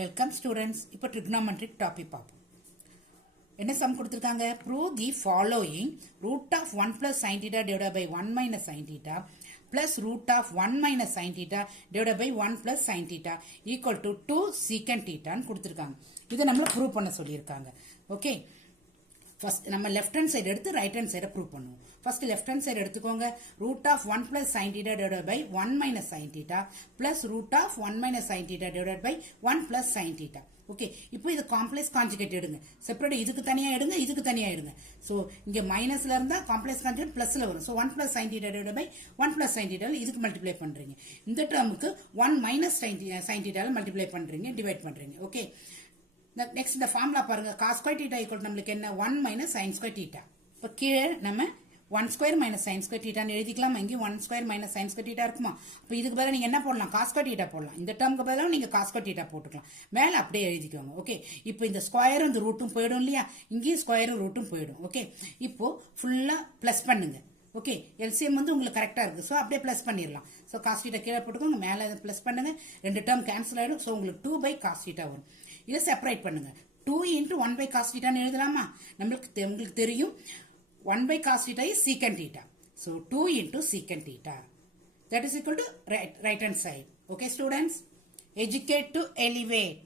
Welcome students. இப்போ trigonometric topic பார்ப்போம். என்ன சம் கொடுத்துருக்காங்க? Prove the following root of 1 plus sin theta divided by 1 minus sin theta plus root of 1 minus sin theta divided by 1 plus sin theta equal to 2 secant theta கொடுத்துருக்காங்க. இதை நம்மள prove பண்ண சொல்லியிருக்காங்க. Okay, first நம்ம left hand side எடுத்து right hand சைடை prove பண்ணுவோம். First left hand side எடுத்துக்கோங்க. Root of 1 plus sin theta divided by 1 minus sin theta plus root of 1 minus sin theta divided by 1 plus sin theta. Okay, இப்போ இது complex conjugate எடுங்க. Separate இதுக்கு தனியா எடுங்க, இதுக்கு தனியா எடுங்க. ஸோ இங்க மைனஸ்ல இருந்தா காம்ப்ளெக்ஸ் கான்ஜுகேட் பிளஸ்ல வரும். So 1 plus sin theta divided by 1 plus sin theta இதுக்கு மல்டிப்ளை பண்றீங்க. இந்த டேர்முக்கு 1 minus sin theta மல்டிப்ளை பண்றீங்க, டிவைட் பண்றீங்க. ஓகே, நெக்ஸ்ட் இந்த ஃபார்முலா பாருங்க. cos square theta ஈக்குவல் நம்மளுக்கு என்ன? 1 minus sin square theta. இப்போ கீழே நம்ம 1 square minus sin square theta எழுதிக்கலாம். இங்கே 1 square minus sin square theta இருக்குமா? அப்போ இதுக்கு பதிலாக நீங்க என்ன போடலாம்? cos square theta போடலாம். இந்த டேர்முக்கு பதிலாக நீங்க cos square theta போட்டுக்கலாம். மேல அப்படியே எழுதிக்கோங்க. ஓகே, இப்போ இந்த ஸ்கொயர் இந்த ரூட்டும் போயிடும் இல்லையா? இங்கேயும் ஸ்கொயரும் ரூட்டும் போயிடும். ஓகே, இப்போ ஃபுல்லா பிளஸ் பண்ணுங்க. ஓகே, எல்சிஎம் வந்து உங்களுக்கு கரெக்டா இருக்கு. ஸோ அப்படியே பிளஸ் பண்ணிடலாம். ஸோ காஸ் தீட்டா கீழே போட்டுக்கோங்க, மேலே பிளஸ் பண்ணுங்க. ரெண்டு டேர்ம் கேன்சல் ஆயிடும். ஸோ உங்களுக்கு 2 by cos theta வரும். இதை செப்பரேட் பண்ணுங்க. 2 into 1 by cos theta எழுதலாமா? உங்களுக்கு தெரியும் 1 by cos theta is secant theta. So 2 into secant theta. That is equal to right hand side. Okay students? Educate to elevate.